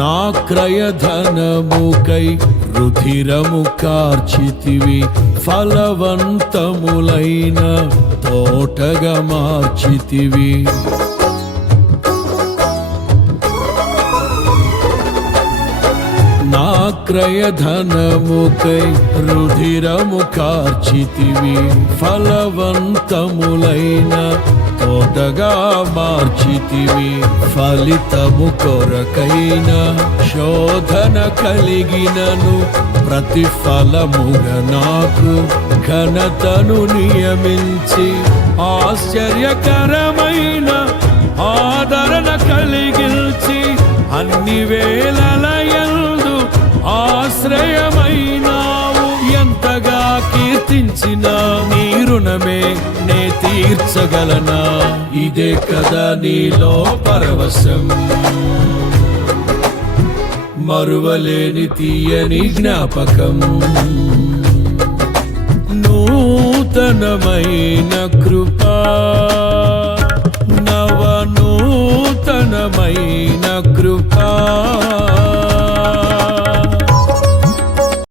నా క్రయధనముకై రుధిరము కార్చితివి, ఫలవంతములైన తోటగా మార్చితివి. నా క్రయధనముకై రుధిరము కార్చితివి, ఫలవంతములైన తోటగా మార్చితివి. ఫలితము కొరకైన శోధన కలిగినను ప్రతిఫలముగా నాకు ఘనతను నియమించి, ఆశ్చర్యకరమైన ఆదరణ కలిగించి, అన్ని వేళలయందు ఆశ్రయమైనావు. ఎంతగా కీర్తించినా నీ రుణమే నే తీర్చగలనా? ఇదే కదా నీలో పరవశం, మరువలేని తీయని జ్ఞాపకం. నూతనమైన కృపా